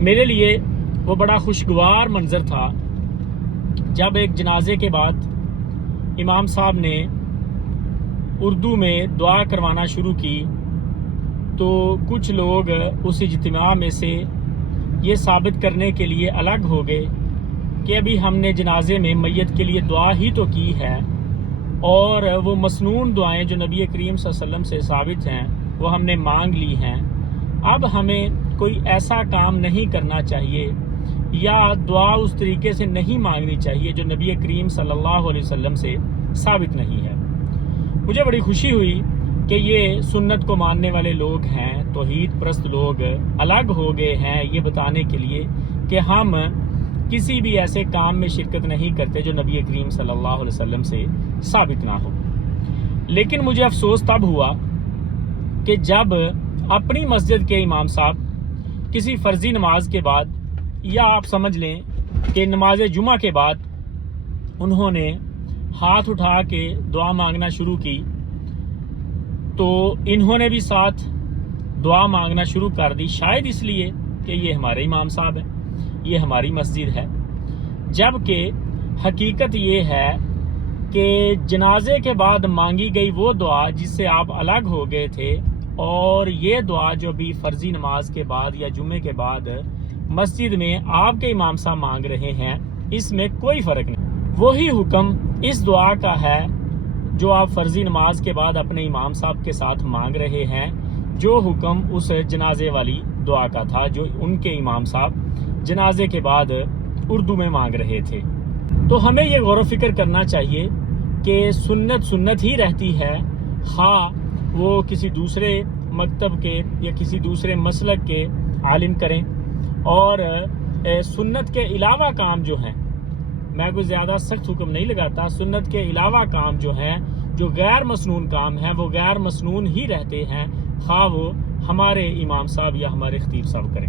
میرے لیے وہ بڑا خوشگوار منظر تھا جب ایک جنازے کے بعد امام صاحب نے اردو میں دعا کروانا شروع کی تو کچھ لوگ اس اجتماع میں سے یہ ثابت کرنے کے لیے الگ ہو گئے کہ ابھی ہم نے جنازے میں میت کے لیے دعا ہی تو کی ہے، اور وہ مسنون دعائیں جو نبی کریم صلی اللہ علیہ وسلم سے ثابت ہیں وہ ہم نے مانگ لی ہیں، اب ہمیں کوئی ایسا کام نہیں کرنا چاہیے یا دعا اس طریقے سے نہیں مانگنی چاہیے جو نبی کریم صلی اللہ علیہ وسلم سے ثابت نہیں ہے۔ مجھے بڑی خوشی ہوئی کہ یہ سنت کو ماننے والے لوگ ہیں، توحید پرست لوگ الگ ہو گئے ہیں یہ بتانے کے لیے کہ ہم کسی بھی ایسے کام میں شرکت نہیں کرتے جو نبی کریم صلی اللہ علیہ وسلم سے ثابت نہ ہو۔ لیکن مجھے افسوس تب ہوا کہ جب اپنی مسجد کے امام صاحب کسی فرضی نماز کے بعد یا آپ سمجھ لیں کہ نماز جمعہ کے بعد انہوں نے ہاتھ اٹھا کے دعا مانگنا شروع کی تو انہوں نے بھی ساتھ دعا مانگنا شروع کر دی، شاید اس لیے کہ یہ ہمارے امام صاحب ہیں، یہ ہماری مسجد ہے، جبکہ حقیقت یہ ہے کہ جنازے کے بعد مانگی گئی وہ دعا جس سے آپ الگ ہو گئے تھے اور یہ دعا جو بھی فرضی نماز کے بعد یا جمعے کے بعد مسجد میں آپ کے امام صاحب مانگ رہے ہیں، اس میں کوئی فرق نہیں۔ وہی حکم اس دعا کا ہے جو آپ فرضی نماز کے بعد اپنے امام صاحب کے ساتھ مانگ رہے ہیں، جو حکم اس جنازے والی دعا کا تھا جو ان کے امام صاحب جنازے کے بعد اردو میں مانگ رہے تھے۔ تو ہمیں یہ غور و فکر کرنا چاہیے کہ سنت ہی رہتی ہے، خواہ وہ کسی دوسرے مکتب کے یا کسی دوسرے مسلک کے عالم کریں، اور سنت کے علاوہ کام جو ہیں، میں کوئی زیادہ سخت حکم نہیں لگاتا، سنت کے علاوہ کام جو ہیں جو غیر مسنون کام ہیں وہ غیر مسنون ہی رہتے ہیں، خواہ وہ ہمارے امام صاحب یا ہمارے خطیب صاحب کریں۔